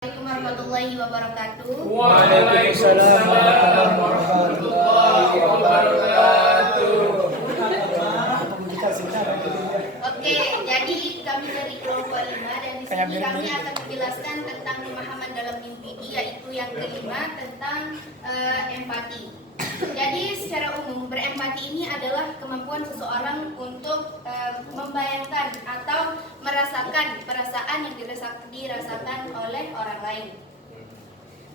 Assalamualaikum warahmatullahi wabarakatuh. Waalaikumsalam warahmatullahi wabarakatuh. Oke, jadi kami dari kelompok 5 dan di sini kami akan menjelaskan tentang pemahaman dalam mimpi, yaitu yang kelima tentang empati. Jadi secara umum berempati ini adalah kemampuan seseorang untuk membayangkan atau merasakan perasaan yang dirasakan oleh orang lain.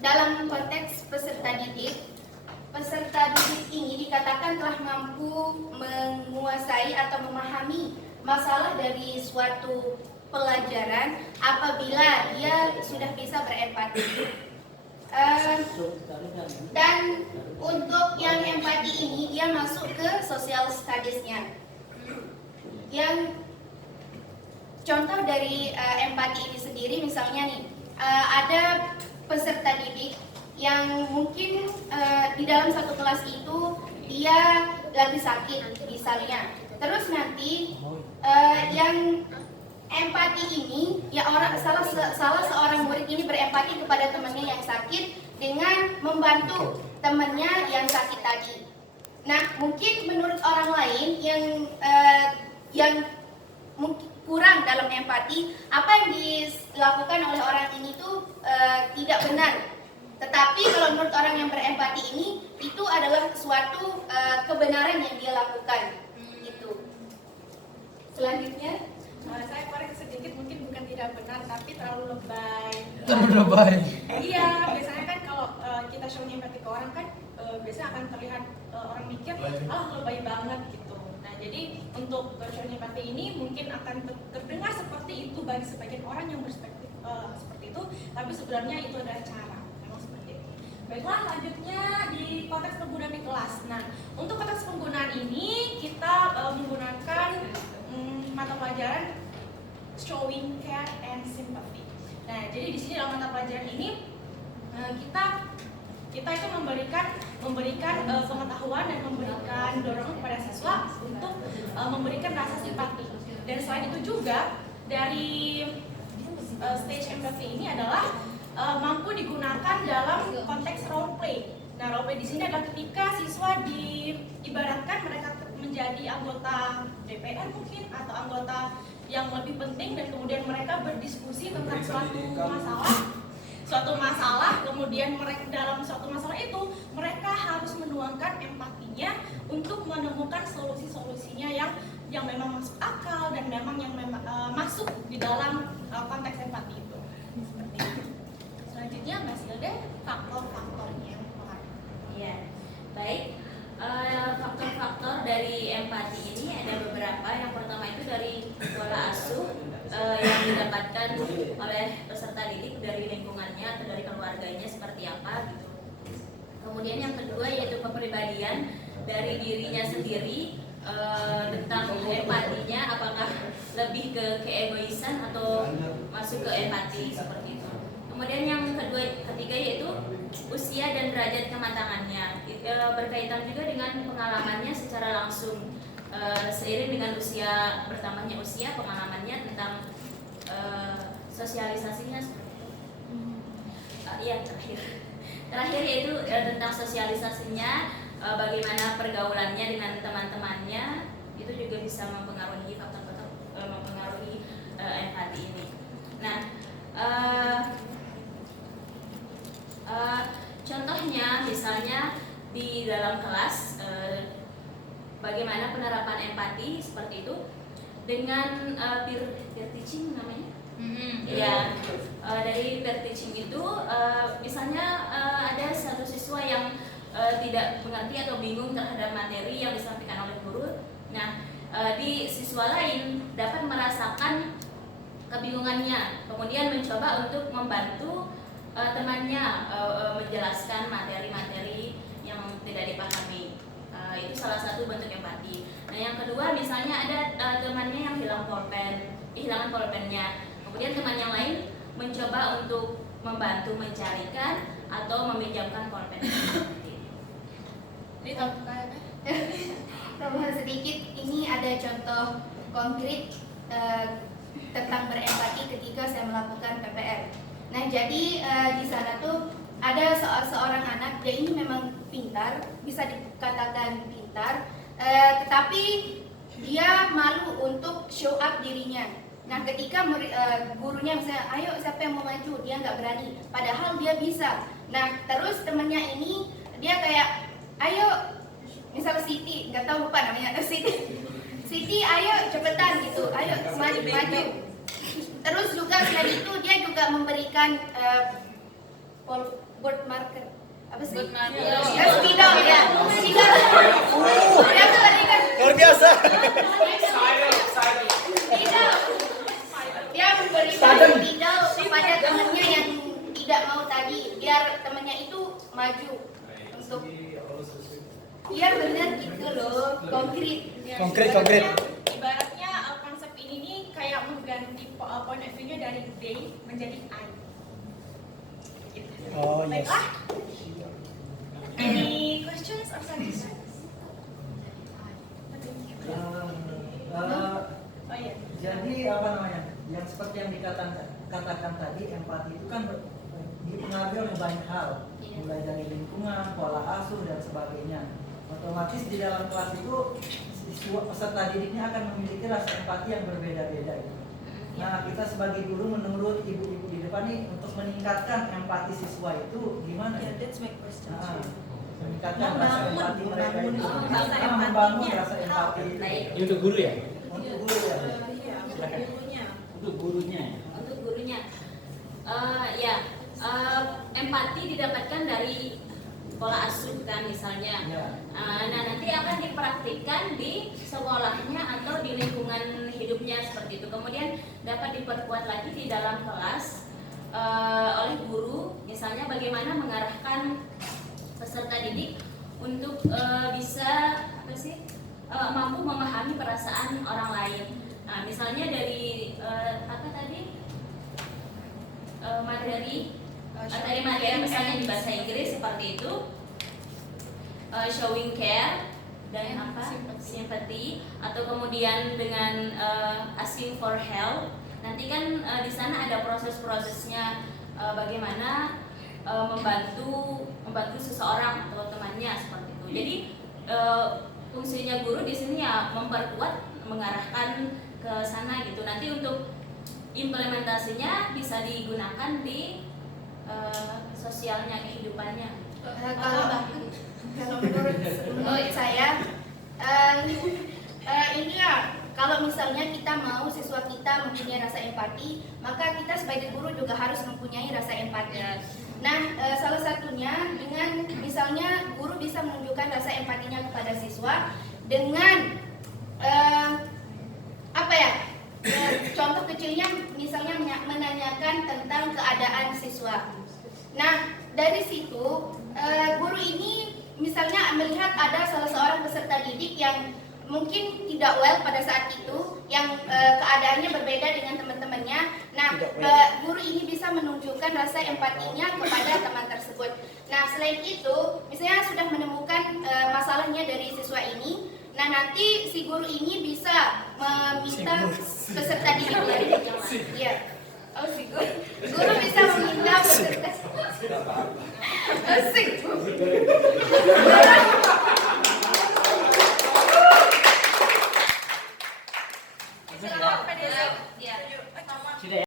Dalam konteks peserta didik ini dikatakan telah mampu menguasai atau memahami masalah dari suatu pelajaran apabila dia sudah bisa berempati. Dan untuk yang empati ini dia masuk ke social studies-nya. Yang contoh dari empati ini sendiri misalnya nih, ada peserta didik yang mungkin di dalam satu kelas itu dia lagi sakit misalnya. Terus nanti yang empati ini ya salah seorang murid ini berempati kepada temannya yang sakit dengan membantu temannya yang sakit tadi. Nah, mungkin menurut orang lain yang mungkin kurang dalam empati, apa yang dilakukan oleh orang ini tuh tidak benar. Tetapi kalau menurut orang yang berempati ini itu adalah suatu kebenaran yang dia lakukan. Gitu. Selanjutnya saya koreksi sedikit, mungkin bukan tidak benar tapi terlalu lebay. Terlalu lebay. Iya, biasanya kan kalau kita show empati ke orang kan biasanya akan terlihat orang mikir lebay banget gitu. Nah, jadi untuk show empati ini mungkin akan terdengar seperti itu bagi sebagian orang yang berspektif seperti itu, tapi sebenarnya itu adalah cara. Memang seperti itu. Baiklah, lanjutnya di konteks penggunaan di kelas. Nah, untuk konteks penggunaan ini kita menggunakan mata pelajaran showing care and sympathy. Nah, jadi di sini dalam mata pelajaran ini kita itu memberikan pengetahuan dan memberikan dorongan kepada siswa untuk memberikan rasa simpati. Dan selain itu juga dari stage empathy ini adalah mampu digunakan dalam konteks role play. Nah, role play di sini adalah ketika siswa diibaratkan mereka menjadi anggota DPR mungkin atau anggota yang lebih penting, dan kemudian mereka berdiskusi tentang suatu masalah, kemudian mereka dalam suatu masalah itu mereka harus menuangkan empatinya untuk menemukan solusinya yang memang masuk akal dan memang masuk di dalam konteks empati itu. Seperti itu. Selanjutnya Mbak Silde, faktor-faktornya. Iya, baik. Faktor-faktor dari empati ini ada beberapa. Yang pertama itu dari pola asuh yang didapatkan oleh peserta didik dari lingkungannya atau dari keluarganya seperti apa gitu. Kemudian yang kedua yaitu kepribadian dari dirinya sendiri tentang empatinya, apakah lebih ke keegoisan atau masuk ke empati seperti itu. Kemudian yang ketiga yaitu usia dan derajat kematangannya, berkaitan juga dengan pengalamannya secara langsung. Seiring dengan bertambahnya usia, pengalamannya tentang sosialisasinya seperti itu. Terakhir yaitu tentang sosialisasinya, bagaimana pergaulannya dengan teman-temannya, itu juga bisa mempengaruhi faktor-faktor mempengaruhi empati ini. Nah, contohnya misalnya di dalam kelas, bagaimana penerapan empati seperti itu dengan peer teaching namanya. Ya, dari peer teaching itu misalnya ada satu siswa yang tidak mengerti atau bingung terhadap materi yang disampaikan oleh guru. Nah, di siswa lain dapat merasakan kebingungannya, kemudian mencoba untuk membantu temannya menjelaskan materi-materi yang tidak dipahami. Itu salah satu bentuk empati. Nah, yang kedua misalnya ada temannya yang kehilangan pulpennya. Kemudian teman yang lain mencoba untuk membantu mencarikan atau meminjamkan pulpennya. Ini tambahan sedikit, ini ada contoh konkret tentang berempati ketika saya melakukan PPR. Nah, jadi di sana tuh ada seorang anak, dia ini memang pintar, bisa dikatakan pintar, tetapi dia malu untuk show up dirinya. Nah, ketika gurunya misalnya, ayo siapa yang mau maju, dia nggak berani, padahal dia bisa. Nah, terus temennya ini dia kayak, ayo, misal Siti, nggak tahu lupa namanya, Siti, ayo cepetan gitu, ayo maju. Terus juga selain itu dia juga memberikan board marker, apa sih? Board marker. Spidol ya. Spidol. Dia memberikan Luar biasa. spidol. Dia memberikan spidol kepada temannya yang tidak mau tadi, biar temannya itu maju untuk biar benar gitu loh, konkret. Konkret. Ibaratnya konsep ini nih kayak mengganti point of view-nya dari they menjadi I. Oh, yes. Baiklah. Any questions or suggestions? Oh iya. Jadi apa namanya? Yang seperti yang dikatakan tadi, empati itu kan dipengaruhi oleh banyak hal, mulai dari lingkungan, pola asuh dan sebagainya. Otomatis di dalam kelas itu siswa peserta didiknya akan memiliki rasa empati yang berbeda-beda. Gitu. Nah, kita sebagai guru menurut ibu-ibu di depan nih untuk meningkatkan empati siswa itu gimana? Yeah, Ya? that's my question. Nah, meningkatkan rasa empati mereka itu. rasa Membangun empatinya. rasa empati itu. Baik. Ini untuk guru ya? Untuk guru ya. Iya, Silakan. gurunya. Untuk gurunya. Untuk gurunya, empati didapatkan dari pola asuh kan misalnya. Ya. Nah, nanti akan dipraktikkan di sekolahnya atau di lingkungan hidupnya seperti itu. Kemudian dapat diperkuat lagi di dalam kelas oleh guru, misalnya bagaimana mengarahkan peserta didik untuk bisa mampu memahami perasaan orang lain. Nah, misalnya dari materi misalnya di bahasa Inggris seperti itu, showing care dan sympathy, atau kemudian dengan asking for help. Nanti kan di sana ada proses-prosesnya, bagaimana membantu seseorang atau temannya seperti itu. Jadi fungsinya guru di sini ya memperkuat, mengarahkan ke sana gitu. Nanti untuk implementasinya bisa digunakan di sosialnya, kehidupannya. Kalau menurut saya ini ya, kalau misalnya kita mau siswa kita mempunyai rasa empati, maka kita sebagai guru juga harus mempunyai rasa empati. Nah, salah satunya dengan misalnya guru bisa menunjukkan rasa empatinya kepada siswa dengan contoh kecilnya misalnya menanyakan tentang keadaan siswa. Nah, dari situ guru ini misalnya melihat ada salah seorang peserta didik yang mungkin tidak well pada saat itu, yang keadaannya berbeda dengan teman-temannya. Nah, guru ini bisa menunjukkan rasa empatinya kepada teman tersebut. Nah, selain itu, misalnya sudah menemukan masalahnya dari siswa ini, nah nanti si guru ini bisa meminta peserta didik dari ya. Oh, si guru bisa meminta peserta. Asik.